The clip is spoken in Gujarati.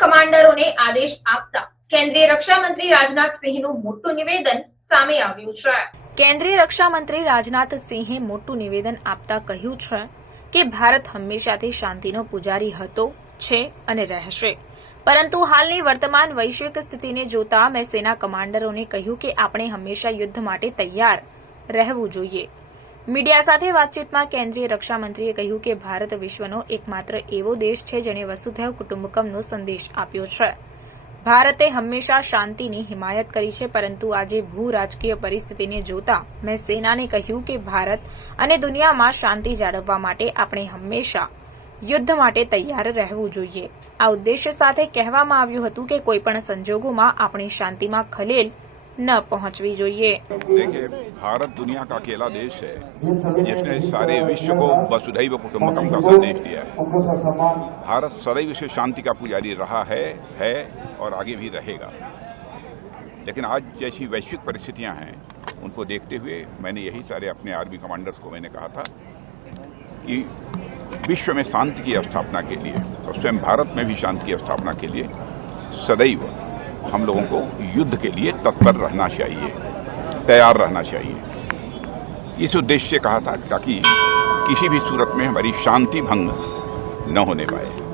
કમાન્ડરોને આદેશ આપતા કેન્દ્રીય રક્ષા મંત્રી રાજનાથ મોટું નિવેદન સામે આવ્યું છે. કેન્દ્રીય રક્ષા મંત્રી રાજનાથ મોટું નિવેદન આપતા કહ્યું છે કે ભારત હંમેશાથી શાંતિનો પૂજારી હતો, છે અને રહેશે. પરંતુ હાલની વર્તમાન વૈશ્વિક સ્થિતિને જોતા મેં સેના કમાન્ડરોને કહ્યું કે આપણે હંમેશા યુદ્ધ માટે તૈયાર રહેવું જોઈએ. મીડિયા સાથે વાતચીતમાં કેન્દ્રીય રક્ષામંત્રીએ કહ્યું કે ભારત વિશ્વનો એકમાત્ર એવો દેશ છે જેણે વસુધૈવ કુટુંબકમનો સંદેશ આપ્યો છે. ભારતે હંમેશા શાંતિની હિમાયત કરી છે, પરંતુ આજે ભૂ રાજકીય પરિસ્થિતિને જોતા મેં સેનાને કહ્યું કે ભારત અને દુનિયામાં શાંતિ જાળવવા માટે આપણે હંમેશા યુદ્ધ માટે તૈયાર રહેવું જોઈએ. આ ઉદ્દેશ્ય સાથે કહેવામાં આવ્યું હતું કે કોઈપણ સંજોગોમાં આપણી શાંતિમાં ખલેલ ન પહોંચવી જોઈએ देखिए भारत दुनिया का अकेला देश है जिसने सारे विश्व को वसुधैव कुटुंबकम का संदेश दिया है भारत सदैव से शांति का पुजारी रहा है है और आगे भी रहेगा लेकिन आज जैसी वैश्विक परिस्थितियां हैं उनको देखते हुए मैंने यही सारे अपने आर्मी कमांडर्स को मैंने कहा था कि विश्व में शांति की स्थापना के लिए और स्वयं भारत में भी शांति की स्थापना के लिए सदैव हम लोगों को युद्ध के लिए तत्पर रहना चाहिए, तैयार रहना चाहिए। इस उद्देश्य से कहा था ताकि किसी भी सूरत में हमारी शांति भंग न होने पाए।